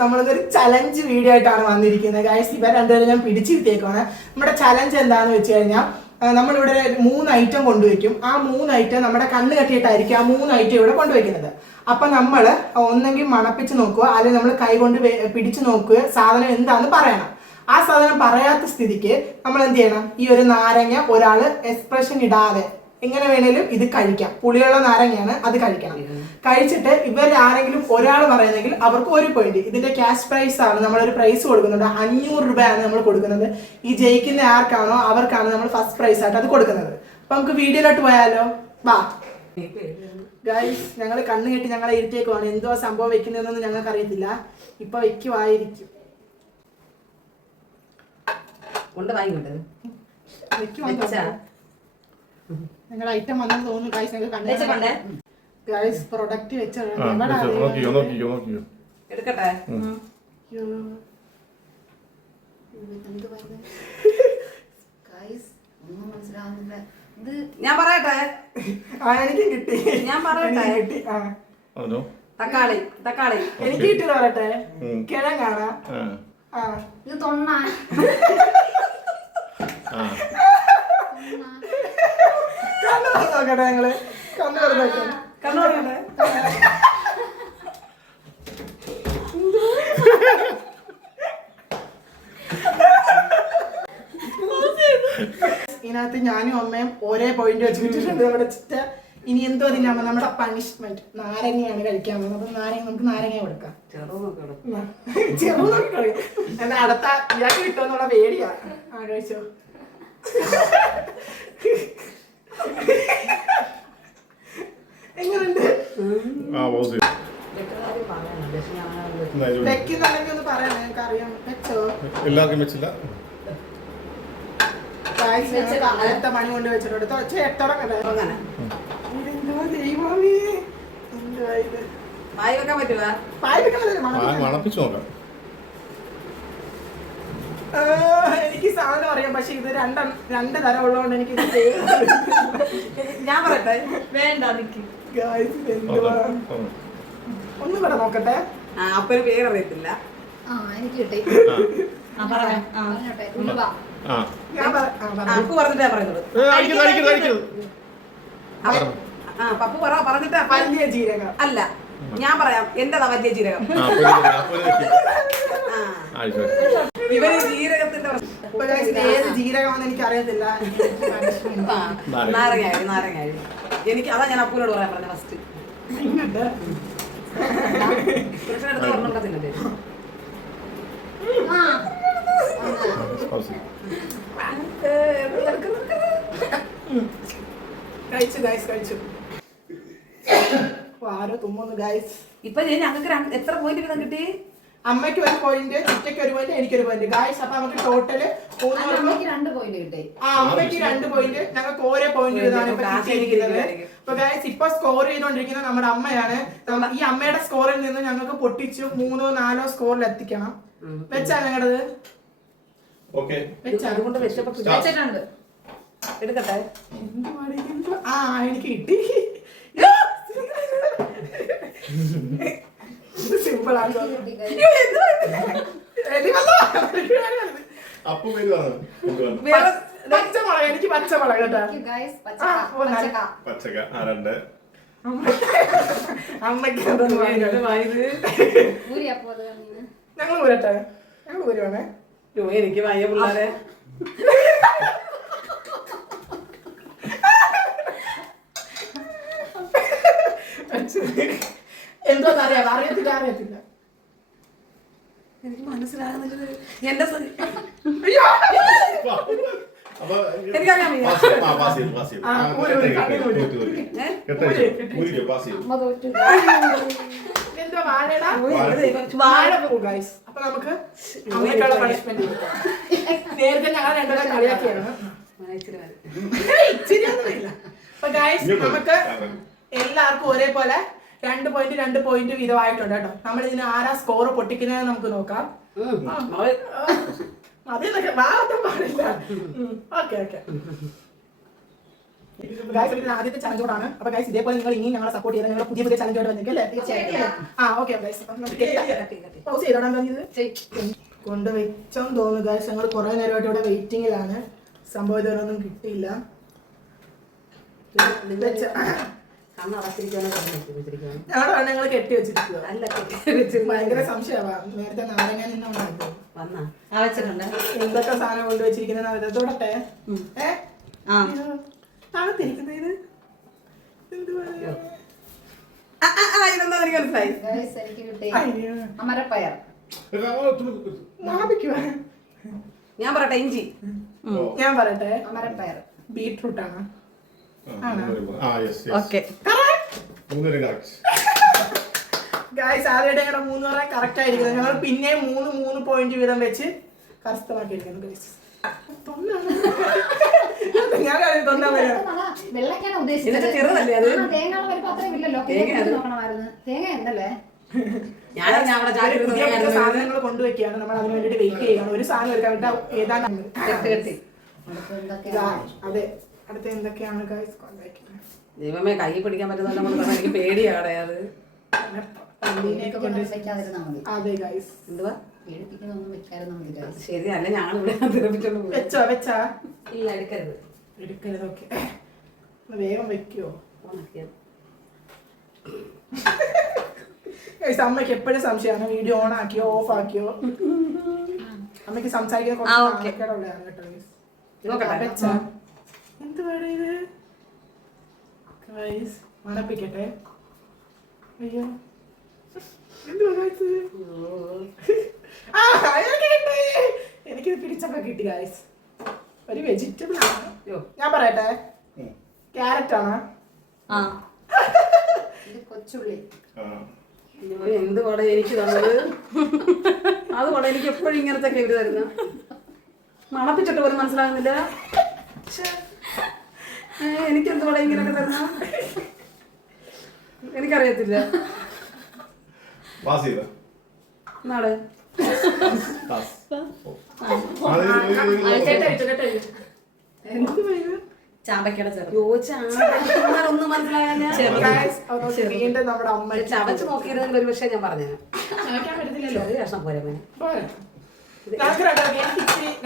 നമ്മളൊരു challenge video ആയിട്ടാണ് വന്നിരിക്കുന്നത് ഗൈസ്. ഇവർ രണ്ടുപേരും ഞാൻ പിടിച്ചിരുത്തിയേക്കാണ്. നമ്മുടെ ചലഞ്ച് എന്താണെന്ന് വെച്ച് കഴിഞ്ഞാൽ നമ്മളിവിടെ 3 ഐറ്റം കൊണ്ടുവയ്ക്കും. ആ 3 ഐറ്റം നമ്മുടെ കണ്ണ് കെട്ടിയിട്ടായിരിക്കും ആ 3 ഐറ്റം ഇവിടെ കൊണ്ടുവയ്ക്കുന്നത്. അപ്പൊ നമ്മൾ ഒന്നെങ്കിൽ മണപ്പിച്ച് നോക്കുക, അല്ലെങ്കിൽ നമ്മൾ കൈ കൊണ്ട് പിടിച്ചു നോക്കുക, സാധനം എന്താണെന്ന് പറയണം. ആ സാധനം പറയാത്ത സ്ഥിതിക്ക് നമ്മൾ എന്ത് ചെയ്യണം, ഈ ഒരു നാരങ്ങ ഒരാള് എക്സ്പ്രഷൻ ഇടാതെ എങ്ങനെ വേണേലും ഇത് കഴിക്കാം. പുളിയുള്ള നാരങ്ങയാണ്, അത് കഴിക്കണം. കഴിച്ചിട്ട് ഇവർ ആരെങ്കിലും ഒരാൾ പറയുന്നെങ്കിൽ അവർക്ക് 1 പോയിന്റ്. ഇതിന്റെ ക്യാഷ് പ്രൈസ് ആണ്, നമ്മളൊരു പ്രൈസ് കൊടുക്കുന്നുണ്ട്. 500 രൂപയാണ് നമ്മൾ കൊടുക്കുന്നത്. ഈ ജയിക്കുന്ന ആർക്കാണോ അവർക്കാണ് നമ്മൾ ഫസ്റ്റ് പ്രൈസ് ആയിട്ട് അത് കൊടുക്കുന്നത്. അപ്പൊ നമുക്ക് വീഡിയോയിലോട്ട് പോയാലോ? വാ ഗൈസ്, ഞങ്ങൾ കണ്ണ് കെട്ടി ഞങ്ങളെ ഇരുത്തേക്കുവാണ്. എന്തോ സംഭവം വെക്കുന്നതെന്നൊന്നും ഞങ്ങൾക്ക് അറിയത്തില്ല. ഇപ്പൊ വെക്കുവായിരിക്കും. ഞങ്ങൾ ഐറ്റം വന്നെന്ന് തോന്നുന്നു ഗൈസ്. ഞങ്ങൾ കണ്ടു ഗൈസ്. പ്രൊഡക്റ്റ് വെച്ചാണ് ഞാൻ പറയട്ടെ. എനിക്ക് കിട്ടി. ഞാൻ പറയട്ടെ. തക്കാളി തക്കാളി എനിക്ക് കിട്ടി. പറയട്ടെ. കിഴങ്ങാണ്. ഇത് തൊണ്ണ. കണ്ണു നോക്കട്ടെ. ഞങ്ങള് കണ്ണു തുറന്നോട്ടെ. കണ്ണു പറയട്ടെ. ഇതിനകത്ത് ഞാനും അമ്മയും ഒരേ പോയിന്റ് വെച്ച് കിട്ടിയിട്ടുണ്ട്. നമ്മുടെ ചിറ്റ ഇനി എന്തോ തിന്നാമോ നമ്മുടെ പണിഷ്മെന്റ് നാരങ്ങയാണ് കഴിക്കാൻ പോകുന്നത്. അപ്പൊ നമുക്ക് നാരങ്ങ കൊടുക്കാം. ചെറുതൊക്കെ കളിക്കാം. എന്നാ അടുത്ത ഇയാൾക്ക് കിട്ടുമെന്നുള്ള പേടിയാ. കഴിച്ചോ. എങ്ങനുണ്ട്? വെക്കുന്നുണ്ടെങ്കിൽ ഒന്ന് പറയാം. ഞങ്ങൾക്ക് അറിയാം. വെച്ചോ? എല്ലാവർക്കും വെച്ചില്ല. അടുത്ത മണി കൊണ്ട് വെച്ചിട്ടുണ്ട്. മണപ്പിച്ചു നോക്കാം. എനിക്ക് സാധനം അറിയാം, പക്ഷെ ഇത് രണ്ട് തരം ഉള്ളതുകൊണ്ട് എനിക്ക് ഞാൻ പറയട്ടെ. വേണ്ട ഒന്നും കൂടെ നോക്കട്ടെ. അപ്പൊരു പേര് അറിയത്തില്ല. എനിക്ക് കിട്ടി. പപ്പു പറഞ്ഞിട്ടാ പറയുന്നത്. പപ്പു പറഞ്ഞിട്ടാ. വലിയ ജീരകം അല്ല, ഞാൻ പറയാം. എന്റേതാ വലിയ ജീരകം. ഇവര് ജീരകത്തിന്റെ ഏത് ജീരകമാണെന്ന് എനിക്ക് അറിയത്തില്ല. നാരങ്ങായിരുന്നു. എനിക്ക് അതാ ഞാൻ അപ്പൂനോട് പറയാൻ പറഞ്ഞ ഫസ്റ്റ്. പുരുഷനെടുത്ത് പറഞ്ഞിട്ടില്ലേ? കഴിച്ചു. ആരോ തുമ്മുന്നു ഗൈസ്. ഇപ്പൊ ഞങ്ങൾക്ക് എത്ര പോയിന്റ് വീതം കിട്ടി? അമ്മയ്ക്ക് 1 പോയിന്റ്, ചിറ്റയ്ക്ക് 1 പോയിന്റ്, എനിക്കൊരു പോയിന്റ് ഗൈസ്. അപ്പൊ നമുക്ക് ടോട്ടല് 2 പോയിന്റ് കിട്ടി. അമ്മയ്ക്ക് 2 പോയിന്റ്, ഞങ്ങൾക്ക് ഓരോ പോയിന്റ് വീതമാണ് ഇപ്പൊ കിട്ടിയിരിക്കുന്നത്. അപ്പൊ ഗൈസ് ഇപ്പൊ സ്കോർ ചെയ്തോണ്ടിരിക്കുന്നത് നമ്മുടെ അമ്മയാണ്. ഈ അമ്മയുടെ സ്കോറിൽ നിന്ന് ഞങ്ങൾക്ക് പൊട്ടിച്ചു 3ഓ 4ഓ സ്കോറിൽ എത്തിക്കണം. വെച്ചാ ഞങ്ങളത് വെച്ചിട്ടുണ്ട്. എടുക്കട്ടെ. എനിക്ക് കിട്ടി. സിമ്പിൾ ആണ്. പച്ചമുളക്. എനിക്ക് പച്ചമുളക് കേട്ടോ. അമ്മയ്ക്ക് ഞങ്ങൾ ഊരട്ടെ. ഞങ്ങൾ ഊരുവാണേ. എനിക്ക് വയ്യ പിള്ളേരെ. എന്തോന്നറിയാം. അറിയത്തില്ല. എനിക്ക് മനസ്സിലാകുന്നില്ല. എന്റെ എന്തോ വാഴപ്പൂ ഗൈസ്. അപ്പൊ നമുക്ക് അമ്മയ്ക്കുള്ള പണിഷ്മെന്റ് നേരത്തെ ഞങ്ങൾ രണ്ടുപേരെ കളിയാക്കിയാണ്. അപ്പൊ ഗൈസ് നമുക്ക് എല്ലാവർക്കും ഒരേപോലെ 2 പോയിന്റ് വീതമായിട്ടുണ്ട് കേട്ടോ. നമ്മൾ ഇതിന് ആരാ സ്കോർ പൊട്ടിക്കുന്നത് നമുക്ക് നോക്കാം. അതിനൊക്കെ പാടില്ല. ഓക്കെ ഗൈസ് ഇത് ആദ്യത്തെ ചലഞ്ചോടാണ്. അപ്പൊ ഗൈസ് ഇതേപോലെ നിങ്ങൾ ഇനിയും ഞങ്ങളെ സപ്പോർട്ട് ചെയ്താൽ ഞങ്ങൾ പുതിയ ചലഞ്ചോട് വന്നിരിക്കും അല്ലേ? ആ ഓക്കെ ഗൈസ് പൗസ് ചെയ്തോടാൻ തോന്നിയത് കൊണ്ടുവച്ചോന്ന് തോന്നുന്നു ഗൈസ്. ഞങ്ങൾ കുറെ നേരമായിട്ട് ഇവിടെ വെയിറ്റിംഗിലാണ്. സംഭവം ഇതുവരെയൊന്നും കിട്ടിയില്ല. ഞങ്ങളുടെ ഞങ്ങൾ കെട്ടി വെച്ചിരിക്കുക. ഭയങ്കര സംശയമാണ്. നേരത്തെ നാരങ്ങ നിന്നുണ്ടായിരുന്നു. എന്തൊക്കെ സാധനം കൊണ്ടുവച്ചിരിക്കുന്ന തൊടട്ടെ. തണുത്തിരിക്കുന്നത് ഇത് ഇതെന്താ എനിക്ക് മനസ്സിലായി. ഗൈസ് എനിക്ക് കിട്ടി അമരപ്പയർ. ഞാൻ പറയട്ടെ ഇഞ്ചി. ഞാൻ പറയട്ടെ അമരപ്പയർ ബീട്രൂട്ട് ആണ്. ഗൈസ് ആദ്യമായിട്ട് ഞങ്ങളുടെ 3 പറയാൻ കറക്റ്റ് ആയിരിക്കുന്നത്. ഞങ്ങൾ പിന്നെ 3 പോയിന്റ് വീതം വെച്ച് കരസ്ഥമാക്കിയിരിക്കുന്നു ഗൈസ്. ഞാൻ തൊന്നാൻ വരാം. വെള്ളക്കാണ് ഉദ്ദേശിച്ചത്. ചെറുതല്ലേ അത്? തേങ്ങ വരുമ്പോ അത്രയും ഇല്ലല്ലോ. നോക്കണമായിരുന്നു. തേങ്ങ എന്തല്ലേ? പുതിയ സാധനങ്ങൾ കൊണ്ടുവയ്ക്കുകയാണ്. നമ്മൾ അതിന് വേണ്ടിട്ട് വെയിറ്റ് ചെയ്യുകയാണ്. ഒരു സാധനം എടുക്കാൻ വേണ്ടി ഏതാണ്ട് അതെ. അടുത്ത എന്തൊക്കെയാണ് ഗൈസ് കൊണ്ടുവയ്ക്കുന്നത്? ദൈവമേ കൈ പിടിക്കാൻ പറ്റുന്ന എനിക്ക് പേടിയാടെ അത്. അതെ ഗൈസ് എന്തുവാ പേടിപ്പിക്കുന്നൊന്നും വെക്കാതെ മതി. ശരിയല്ല ഞങ്ങൾ ഇവിടെ തിരപ്പിച്ചോണ്ട് പോയി. വെച്ചാ ഇല്ല എടുക്കരുത്. എടുക്കരുത്. ഓക്കെ വേഗം വെക്കുവോ? അമ്മയ്ക്ക് എപ്പോഴും സംശയമാണ് വീഡിയോ ഓൺ ആക്കിയോ ഓഫ് ആക്കിയോ. അമ്മയ്ക്ക് സംസാരിക്കാൻ കുറച്ചുള്ളതാണ് കേട്ടോ. എന്തുവാണ് ഇത്? മണപ്പിക്കട്ടെ. അയ്യോ എന്തുവാ എനിക്കിത് പിടിച്ചപ്പോ കിട്ടി ഗൈസ്. ഒരു വെജിറ്റബിൾ ആണ്. ഞാൻ പറയട്ടെ ക്യാരറ്റ് ആണ്. കൊച്ചുള്ളി. എന്ത് കൊട എനിക്ക് തന്നത്? അത് കൊട എനിക്ക് എപ്പോഴും ഇങ്ങനത്തെ കേട്ട് തരുന്ന മണപ്പിച്ചിട്ട് പോലും മനസ്സിലാകുന്നില്ല. എനിക്കെന്ത് കൊട ഇങ്ങനെയൊക്കെ തരുന്ന എനിക്കറിയത്തില്ല. നാട് ചാമ്പയ്ക്കയുടെ ഒന്നും മനസ്സിലാകാൻ നമ്മുടെ അമ്മ ചവച്ച് നോക്കിയിരുന്നെങ്കിൽ ഒരു പക്ഷേ ഞാൻ പറഞ്ഞു ചെറിയ കഷ്ണം പോലെ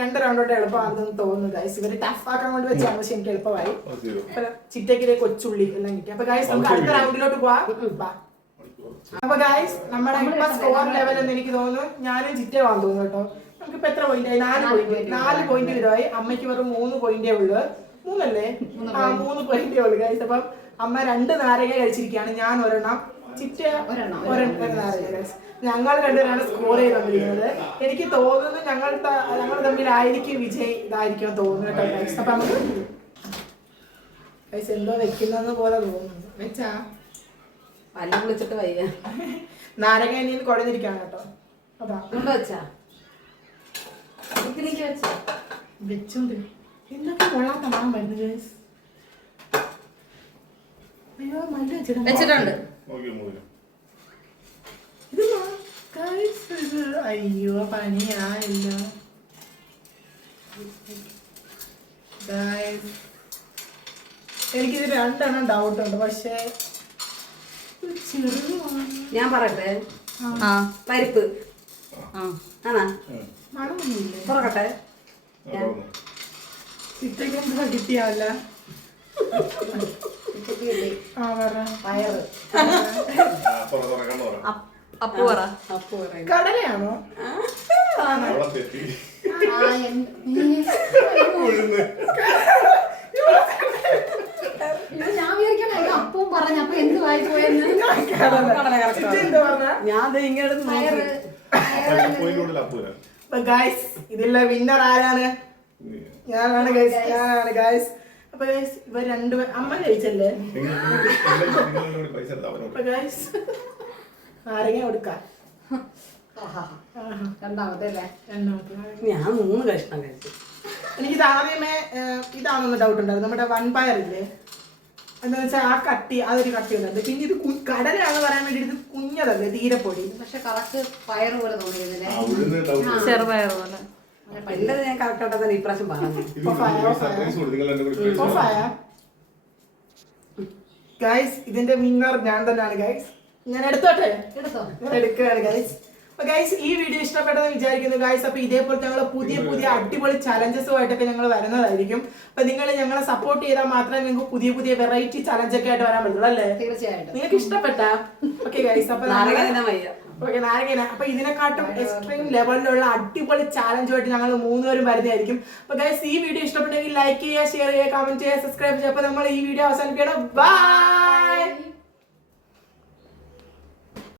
രണ്ട് റൗണ്ടോട്ട് എളുപ്പമാണെന്ന് തോന്നുന്നു ഗൈസ്. ഇവര് ടഫ് ആക്കാൻ കൊണ്ട് വെച്ചാണ്. പക്ഷെ എനിക്ക് എളുപ്പമായി. ചിറ്റക്കിലെ കൊച്ചുള്ളി എല്ലാം കിട്ടി. അപ്പൊ ഗൈസ് നമുക്ക് അടുത്ത റൗണ്ടിലോട്ട് പോവാം. അപ്പൊ ഗൈസ് നമ്മുടെ ഇപ്പൊ സ്കോർ ലെവൽ എന്ന് എനിക്ക് തോന്നുന്നു ഞാനും ചിറ്റ വാങ്ങാൻ തോന്നുന്നു കേട്ടോ. നമുക്കിപ്പോ എത്ര പോയിന്റ് ആയി? 4 പോയിന്റ് വീതമായി. അമ്മയ്ക്ക് വെറും 3 പോയിന്റേ ഉള്ളു. 3 അല്ലേ? 3 പോയിന്റേ ഉള്ളു ഗൈസ്. അപ്പം അമ്മ 2 നാരങ്ങ കഴിച്ചിരിക്കുകയാണ്. ഞാൻ ഒരെണ്ണം, ചിറ്റ ഒരെണ്ണം നാരങ്ങ ഗൈസ്. ഞങ്ങൾ രണ്ടുപേരാണ് സ്കോർ ചെയ്തോണ്ടിരിക്കുന്നത്. എനിക്ക് തോന്നുന്നു ഞങ്ങൾ തമ്മിലായിരിക്കും വിജയ് ഇതായിരിക്കും തോന്നുന്നു കേട്ടോ ഗൈസ്. അപ്പൊ നമുക്ക് ഗൈസ് എന്തോ വെക്കുന്നത് പോലെ തോന്നുന്നു. വെച്ചാ പല്ല് വിളിച്ചിട്ട് വയ്യ. നാരങ്ങ ഇനി കുഴഞ്ഞിരിക്കാണ് കേട്ടോ. അതാ വെച്ചാ വെച്ചോണ്ട് എന്തൊക്കെ കൊള്ളാത്ത മണം വരുന്നു ഗൈസ്. അയ്യോ മല്ല വെച്ചിട്ടുണ്ട്. അയ്യോ പണിയായില്ല എനിക്കിത് 2 എണ്ണം ഡൗട്ട് ഉണ്ട്. പക്ഷേ ഞാൻ പറയട്ടെ പരിപ്പ് ആണാ മണമൊന്നുമില്ലേ? തുറക്കട്ടെ. ചിറ്റയ്ക്ക് എന്താ കിട്ടിയാവല്ല. പയറ് കടലയാണോ? ഞാൻ വിചാരിക്കണ അപ്പവും പറഞ്ഞ അപ്പൊ എന്ത് വായി പോയെന്ന്. ഞാൻ ഇങ്ങനെ ഗൈസ് ഇതിലെ വിന്നർ ആരാണ്? ഞാനാണ് ഗൈസ്. ഞാനാണ് ഗൈസ്. അപ്പൊ ഗൈസ് ഇവർ രണ്ടുപേർ അമ്മ ജയിച്ചല്ലേ? അപ്പൊ ഗൈസ് നാരങ്ങ കൊടുക്കാം. രണ്ടാമത്തെ അല്ലേ? ഞാൻ 3 കഷ്ണം കഴിച്ചു. എനിക്കിത് ആദ്യമേ ഇതാണെന്ന് ഡൗട്ട് ഉണ്ടായിരുന്നു. നമ്മുടെ വൻപയറില്ലേ എന്താ വെച്ചാൽ ആ കട്ടി അതൊരു കട്ടി ഉണ്ടായിരുന്നു. പിന്നെ ഇത് കടലാന്ന് പറയാൻ വേണ്ടി ഇത് കുഞ്ഞതല്ലേ തീരെപ്പൊടി. പക്ഷെ കറക്റ്റ് പയറ് പോലെ തോന്നിയിരുന്നില്ലേ? ചെറുപയർ പോലെ. എന്റെ ഞാൻ കറക്റ്റായിട്ട് തന്നെ ഇപ്രാവശ്യം പറഞ്ഞു. ഗൈസ് ഇതിന്റെ വിന്നർ ഞാൻ തന്നെയാണ് ഗൈസ്. ഞാൻ എടുത്തോട്ടെ, എടുത്തോ. ഞാൻ എടുക്കുകയാണ് ഗൈസ്. അപ്പൊ ഗൈസ് ഈ വീഡിയോ ഇഷ്ടപ്പെട്ടെന്ന് വിചാരിക്കുന്നു ഗൈസ്. അപ്പൊ ഇതേപോലെ ഞങ്ങൾ പുതിയ പുതിയ അടിപൊളി ചലഞ്ചസുമായിട്ടൊക്കെ ഞങ്ങൾ വരുന്നതായിരിക്കും. അപ്പൊ നിങ്ങൾ ഞങ്ങളെ സപ്പോർട്ട് ചെയ്താൽ മാത്രമേ നിങ്ങൾക്ക് പുതിയ പുതിയ വെറൈറ്റി ചലഞ്ച് ഒക്കെ ആയിട്ട് വരാൻ പറ്റുള്ളൂ അല്ലേ? തീർച്ചയായിട്ടും. നിങ്ങൾക്ക് ഇഷ്ടപ്പെട്ട ഓക്കെ ഗൈസ്. അപ്പൊ നാരകന അപ്പൊ ഇതിനെക്കാട്ടും എക്സ്ട്രീം ലെവലിലുള്ള അടിപൊളി ചാലഞ്ചുമായിട്ട് ഞങ്ങൾ 3 പേരും വരുന്നതായിരിക്കും. അപ്പൊ ഗൈസ് ഈ വീഡിയോ ഇഷ്ടപ്പെട്ടെങ്കിൽ ലൈക്ക് ചെയ്യുക, ഷെയർ ചെയ്യുക, കമന്റ് ചെയ്യുക, സബ്സ്ക്രൈബ് ചെയ്യുക. അപ്പൊ നമ്മൾ ഈ വീഡിയോ അവസാനിപ്പിക്കണം. ബൈ.